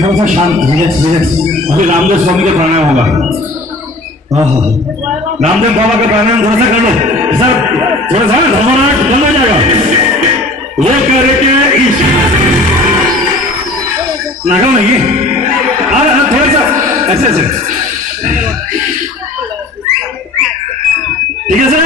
थोड़ा सा शांत, रिलैक्स रिलैक्स। अभी रामदेव स्वामी का प्राणायाम होगा। हाँ हाँ रामदेव बाबा का प्राणायाम थोड़ा सा कर लो सर, थोड़ा सा घबराहट बंद हो जाएगा। ये करके इस नागा नहीं, थोड़ा सा ऐसे ऐसे, ठीक है सर।